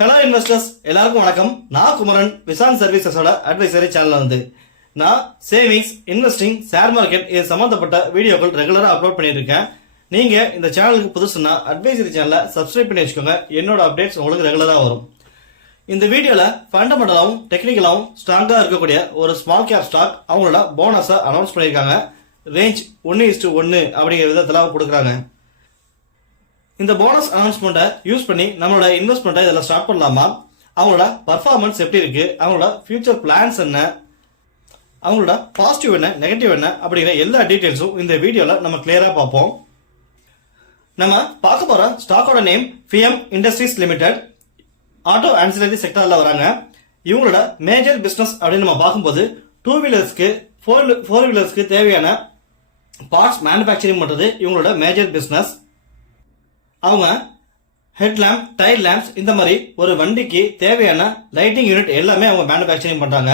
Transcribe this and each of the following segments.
Hello investors, எல்லாருக்கும் வணக்கம். நான் குமரன், விசான் சர்வீசஸோட அட்வைசரி சேனல்ல வந்து நான் சேவிங்ஸ், இன்வெஸ்டிங், ஷேர் மார்க்கெட் இது சம்பந்தப்பட்ட வீடியோக்கள் ரெகுலரா அப்லோட் பண்ணிட்டு இருக்கேன். நீங்க இந்த சேனலுக்கு புதுசுன்னா அட்வைசரி சேனலை சப்ஸ்கிரைப் பண்ணி வச்சுக்கோங்க. என்னோட அப்டேட்ஸ் உங்களுக்கு ரெகுலரா வரும். இந்த வீடியோல ஃபண்டமெண்டலாவும் டெக்னிக்கலாவும் ஸ்ட்ராங்கா இருக்கக்கூடிய ஒரு ஸ்மால் கேப் ஸ்டாக் அவங்களோட போனஸை அனௌன்ஸ் பண்ணியிருக்காங்க. ரேஞ்ச் 1:1 அப்படிங்கிற விதத்துல கொடுக்குறாங்க. இந்த போனஸ் அனௌன்ஸ்மெண்ட்டை யூஸ் பண்ணி நம்மளோட இன்வெஸ்ட்மெண்ட்டை இதில் ஸ்டார்ட் பண்ணலாமா, அவங்களோட பர்ஃபார்மன்ஸ் எப்படி இருக்கு, அவங்களோட ஃபியூச்சர் பிளான்ஸ் என்ன, அவங்களோட பாசிட்டிவ் என்ன நெகட்டிவ் என்ன அப்படிங்கிற எல்லா டீட்டெயில்ஸும் இந்த வீடியோவில் நம்ம கிளியராக பார்ப்போம். நம்ம பார்க்க போகிற ஸ்டாக்கோட name FIEM industries limited. Auto ancillary செக்டரில் வராங்க. இவங்களோட மேஜர் பிஸ்னஸ் அப்படின்னு நம்ம பார்க்கும்போது 2 வீலர்ஸ்க்கு 4 வீலர்ஸ்க்கு தேவையான பார்ட்ஸ் மேனுஃபேக்சரிங் பண்ணுறது இவங்களோட மேஜர் பிஸ்னஸ். அவங்க ஹெட் லேம்ப், டைல் லேம்ப்ஸ், இந்த மாதிரி ஒரு வண்டிக்கு தேவையான லைட்டிங் யூனிட் எல்லாமே அவங்க மேனுஃபேக்சரிங் பண்றாங்க.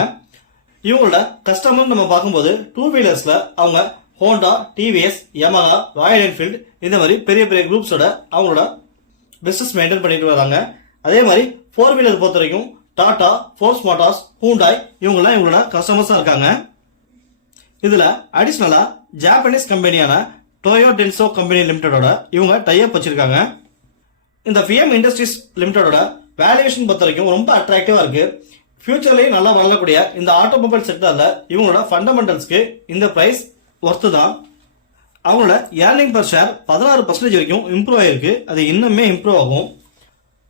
இவங்களோட கஸ்டமர் நம்ம பார்க்கும்போது 2 வீலர்ஸ்ல அவங்க Honda, TVS, Yamaha, Royal Enfield இந்த மாதிரி பெரிய பெரிய குரூப்ஸோட அவங்களோட பிசினஸ் மெயின்டைன் பண்ணிட்டு வராங்க. அதே மாதிரி 4 வீலர் பொறுத்த வரைக்கும் டாடா, ஃபோர்ஸ் மோட்டார்ஸ், ஹூண்டாய் இவங்கெல்லாம் இவங்களோட கஸ்டமர்ஸா இருக்காங்க. இதுல அடிஷனலா ஜாப்பனீஸ் கம்பெனியான டோயோ டென்சோ கம்பெனி லிமிடெடோட இவங்க டைப் வச்சிருக்காங்க. இந்த ஃபிஎம் இண்டஸ்ட்ரீஸ் லிமிடெடோட வேல்யூவேஷன் பொறுத்த வரைக்கும் ரொம்ப அட்ராக்டிவா இருக்கு. ஃபியூச்சர்லயும் நல்லா வளரக்கூடிய இந்த ஆட்டோமொபைல் செக்டர்ல இவங்களோட ஃபண்டமெண்டல்ஸ்க்கு இந்த பிரைஸ் ஒர்த்து தான். அவங்களோட ஏர்னிங் பர் ஷேர் 16% வரைக்கும் இம்ப்ரூவ் ஆயிருக்கு. அது இன்னுமே இம்ப்ரூவ் ஆகும்.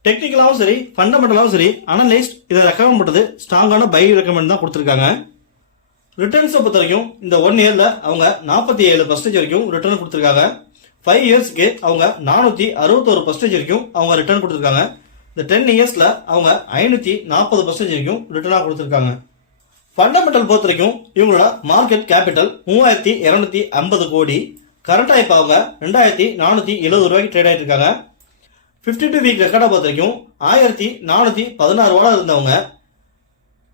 டெக்னிக்கலாவும் சரி, ஃபண்டமெண்டலாவும் சரி, அனலைஸ்ட் இதை ரெக்கமெண்ட் பண்றது ஸ்ட்ராங்கான பை ரெக்கமெண்ட் தான் கொடுத்துருக்காங்க. ரிட்டர்ன்ஸை பொறுத்த வரைக்கும் இந்த 1 இயர்ல அவங்க 47% வரைக்கும் ரிட்டர்ன் கொடுத்துருக்காங்க. 5 இயர்ஸ்க்கு அவங்க 461% வரைக்கும் அவங்க ரிட்டர்ன் கொடுத்துருக்காங்க. இந்த 10 இயர்ஸ்ல அவங்க 540% வரைக்கும் ரிட்டர்னா கொடுத்துருக்காங்க. ஃபண்டமெண்டல் பொறுத்த வரைக்கும் இவங்களோட மார்க்கெட் கேபிட்டல் 3250 கோடி. கரண்டா இப்ப அவங்க 2470 ரூபாய்க்கு ட்ரேட் ஆயிட்டு இருக்காங்க. 52 வீக் ரெக்கார்டா பொறுத்த வரைக்கும் 1416 ரூபா இருந்தவங்க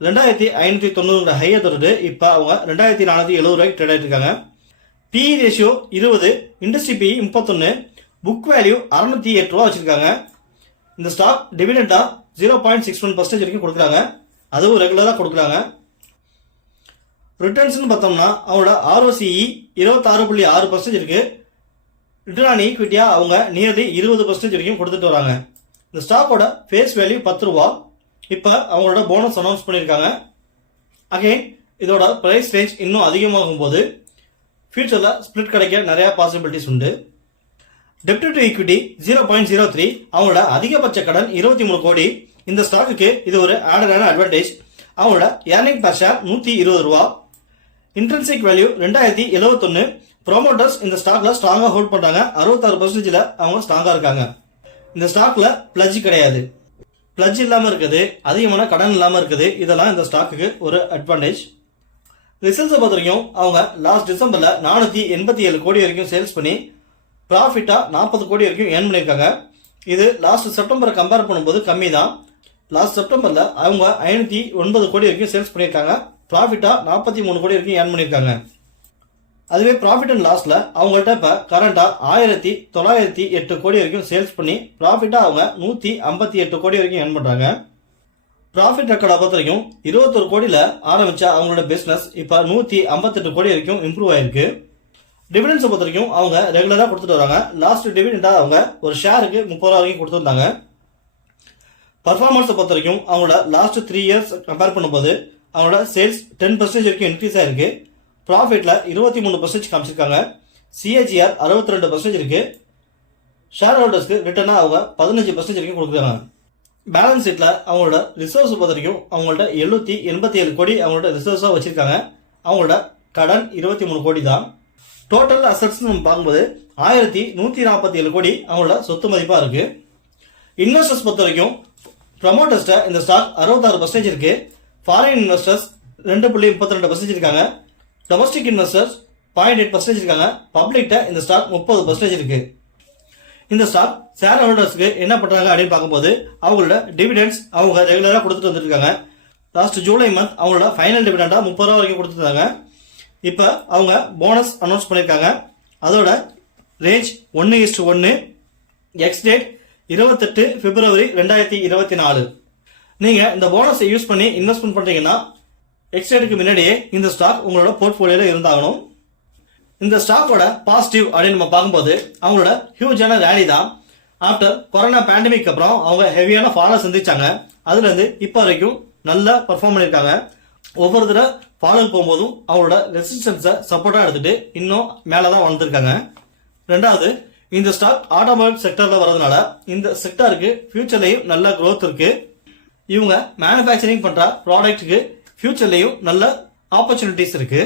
2590 ஹையை தொட்டு இப்ப அவங்க 2470 ரூபாய்க்கு ட்ரேட் ஆயிட்டு இருக்காங்க. BE ratio 20, industry BE 31, book value 608 ரூபா வச்சிருக்காங்க. இந்த ஸ்டாக் டிவிடெண்டா 0.61% வரைக்கும் கொடுக்குறாங்க. அதுவும் ரெகுலரா கொடுக்குறாங்க. ரிட்டர்ன்ஸ் பார்த்தோம்னா அவங்களோட ROCE 26.6% இருக்கு. ரிட்டர்ன் ஆன் ஈக்விட்டியா அவங்க நியர்லி 20% வரைக்கும் கொடுத்துட்டு வராங்க. இந்த ஸ்டாக்கோட ஃபேஸ் வேல்யூ 10 ரூபா. இப்ப அவங்களோட போனஸ் அனௌன்ஸ் பண்ணிருக்காங்க. அகைன் இதோட பிரைஸ் ரேஞ்ச் இன்னும் அதிகமாகும் போது ஃபியூச்சர்ல ஸ்பிளிட் கிடைக்க நிறைய பாசிபிலிட்டிஸ் உண்டு. டெப்ட் டு ஈக்விட்டி 0.03. அவங்களோட அதிகபட்ச கடன் 23 கோடி. இந்த ஸ்டாக்குக்கு இது ஒரு ஆடடான அட்வான்டேஜ். அவங்களோட ஏர்னிங் பர் ஷேர் 120 ரூபா. Intrinsic value 2071. ப்ரோமோட்டர்ஸ் இந்த ஸ்டாக்ல ஸ்ட்ராங்கா ஹோல்ட் பண்றாங்க. 66% அவங்க ஸ்ட்ராங்கா இருக்காங்க. இந்த ஸ்டாக்ல பிளட்ஜ் கிடையாது. பிளட்ஜ் இல்லாம இருக்குது, அதிகமான கடன் இல்லாம இருக்குது. இதெல்லாம் இந்த ஸ்டாக்குக்கு ஒரு அட்வான்டேஜ். ரிசல்ட்ஸ் பொறுத்த வரைக்கும் அவங்க லாஸ்ட் டிசம்பர்ல 487 கோடி வரைக்கும் சேல்ஸ் பண்ணி ப்ராஃபிட்டா 40 கோடி வரைக்கும் ஏர்ன் பண்ணிருக்காங்க. இது லாஸ்ட் செப்டம்பரை கம்பேர் பண்ணும்போது கம்மி தான். லாஸ்ட் செப்டம்பர்ல அவங்க 509 கோடி வரைக்கும் சேல்ஸ் பண்ணிருக்காங்க. ப்ராஃபிட்டா 43 கோடி வரைக்கும் ஏர்ன் பண்ணிருக்காங்க. அதுவே ப்ராஃபிட் அண்ட் லாஸ்ல அவங்கள்ட்ட இப்ப கரண்டா 1908 கோடி வரைக்கும் சேல்ஸ் பண்ணி ப்ராஃபிட்டா அவங்க 158 கோடி வரைக்கும் ஏர்ன் பண்றாங்க. ப்ராஃபிட் ரெக்கார்டை பொறுத்த வரைக்கும் 21 கோடியில ஆரம்பிச்ச அவங்களோட பிசினஸ் இப்ப 158 கோடி வரைக்கும் இம்ப்ரூவ் ஆயிருக்கு. டிவிடெண்ட்ஸ் பொறுத்த வரைக்கும் அவங்க ரெகுலரா கொடுத்துட்டு வராங்க. லாஸ்ட் டிவிடெண்டா அவங்க ஒரு ஷேருக்கு 30 ரூபா வரைக்கும் கொடுத்துருந்தாங்க. பர்ஃபார்மன்ஸை பொறுத்த வரைக்கும் அவங்களோட லாஸ்ட் 3 இயர்ஸ் கம்பேர் பண்ணும்போது அவங்களோட சேல்ஸ் 10% வரைக்கும் இன்க்ரீஸ் ஆயிருக்கு. ப்ராஃபிட்ல 23% காமிச்சிருக்காங்க. CAGR 62% இருக்கு. ஷேர் ஹோல்டர்ஸ்க்கு ரிட்டர்னா அவங்க 15% வரைக்கும் கொடுக்குறாங்க. பேலன்ஸ் ஷீட்ல அவங்களோட ரிசர்வ்ஸ் பொறுத்த வரைக்கும் அவங்கள்ட்ட 787 கோடி அவங்களோட ரிசர்வ்ஸா வச்சிருக்காங்க. அவங்களோட கடன் 23 கோடி தான். டோட்டல் அசட்ஸ் நம்ம பார்க்கும்போது 1147 கோடி அவங்களோட சொத்து மதிப்பா இருக்கு. இன்வெஸ்டர்ஸ் பொறுத்த வரைக்கும் ப்ரமோட்டர்ஸ்ட இந்த ஸ்டாக் 66% இருக்கு. ஃபாரின் இன்வெஸ்டர்ஸ் 2.32% இருக்காங்க. டொமஸ்டிக் இன்வெஸ்டர்ஸ் 0.8% இருக்காங்க. பப்ளிக்ட இந்த ஸ்டாக் 30% இருக்கு. இந்த ஸ்டாக் ஷேர் ஹோல்டர்ஸ்க்கு என்ன பண்றாங்க அப்படின்னு பார்க்கும்போது அவங்களோட டிவிடெண்ட்ஸ் அவங்க ரெகுலரா கொடுத்துட்டு வந்துட்டு இருக்காங்க. லாஸ்ட் ஜூலை மந்த் அவங்களோட ஃபைனல் டிவிடெண்டா 30 ரூபா வரைக்கும் கொடுத்துருந்தாங்க. இப்ப அவங்க போனஸ் அனௌன்ஸ் பண்ணிருக்காங்க. அதோட ரேஞ்ச் 1:1. எக்ஸ் டேட் 28 பிப்ரவரி 2024. நீங்க இந்த போனஸை யூஸ் பண்ணி இன்வெஸ்ட்மெண்ட் பண்றீங்கன்னா எக்ஸ்டேட்டுக்கு முன்னாடியே இந்த ஸ்டாக் உங்களோட போர்ட்ஃபோலியோல இருந்தாகணும். இந்த ஸ்டாக்கோட பாசிட்டிவ் அப்படின்னு நம்ம பார்க்கும்போது அவங்களோட ஹியூஜான ரேலி தான். ஆஃப்டர் கொரோனா பேண்டமிக் அப்புறம் அவங்க ஹெவியான ஃபாலை சந்திச்சாங்க. அதுல இருந்து இப்ப வரைக்கும் நல்லா பெர்ஃபார்ம் பண்ணிருக்காங்க. ஒவ்வொரு தடவை ஃபாலுக்கு போகும்போதும் அவங்களோட ரெசிஸ்டன்ஸை சப்போர்ட்டா எடுத்துட்டு இன்னும் மேலதான் வளர்ந்துருக்காங்க. ரெண்டாவது, இந்த ஸ்டாக் ஆட்டோமொபைல் செக்டர்ல வரதுனால இந்த செக்டருக்கு ஃபியூச்சர்லயும் நல்ல growth இருக்கு. இவங்க மேனுஃபேக்சரிங் பண்ற ப்ராடக்ட்டுக்கு ஃபியூச்சர்லயும் நல்ல ஆப்பர்ச்சுனிட்டிஸ் இருக்கு.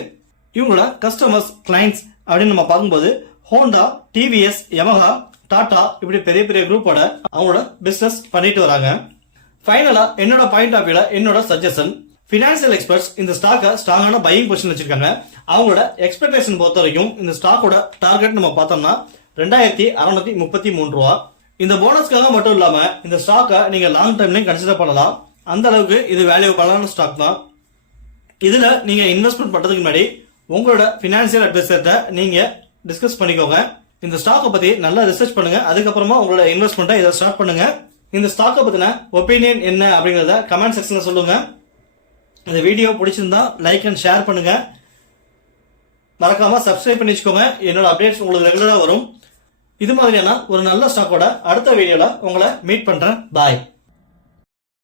இவங்களோட கஸ்டமர்ஸ் கிளைண்ட்ஸ் அப்படின்னு நம்ம பார்க்கும்போது ஹோண்டா, டிவிஎஸ், யமஹா, டாடா இப்படி பெரிய பெரிய குரூப்போட அவங்களோட பிசினஸ் பண்ணிட்டு வராங்க. ஃபைனலா என்னோட பாயிண்ட் ஆஃப் வியூல என்னோட சஜஷன், பினான்சியல் எக்ஸ்பர்ட்ஸ் இந்த ஸ்டாக்கை ஸ்ட்ராங்கான பையிங் பொசிஷன் வச்சிருக்காங்க. அவங்களோட எக்ஸ்பெக்டேஷன் பொறுத்த வரைக்கும் இந்த ஸ்டாக்கோட டார்கெட் நம்ம பார்த்தோம்னா 2633 ரூபா. இந்த போனஸ்க்காக மட்டும் இல்லாம இந்த ஸ்டாக்கை நீங்க லாங் டைம்லயும் கன்சிடர் பண்ணலாம். அந்த அளவுக்கு இது வேல்யூபிளான ஸ்டாக் தான். இதுல நீங்க இன்வெஸ்ட்மெண்ட் பண்றதுக்கு முன்னாடி உங்களோட பினான்சியல் அட்வைசர்கிட்ட நீங்க டிஸ்கஸ் பண்ணிக்கோங்க. இந்த ஸ்டாக்கை பத்தி நல்லா ரிசர்ச் பண்ணுங்க. அதுக்கப்புறமா உங்களோட இன்வெஸ்ட்மெண்ட்டை இதை ஸ்டார்ட் பண்ணுங்க. இந்த ஸ்டாக்கை பத்தின ஒப்பீனியன் என்ன அப்படிங்கறத கமெண்ட் செக்ஷன்ல சொல்லுங்க. இந்த வீடியோ பிடிச்சிருந்தா லைக் அண்ட் ஷேர் பண்ணுங்க. மறக்காம சப்ஸ்கிரைப் பண்ணி வச்சுக்கோங்க. என்னோட அப்டேட்ஸ் உங்களுக்கு ரெகுலரா வரும். இது மாதிரியான ஒரு நல்ல ஸ்டாக்கோட அடுத்த வீடியோல உங்களை மீட் பண்றேன். பாய்.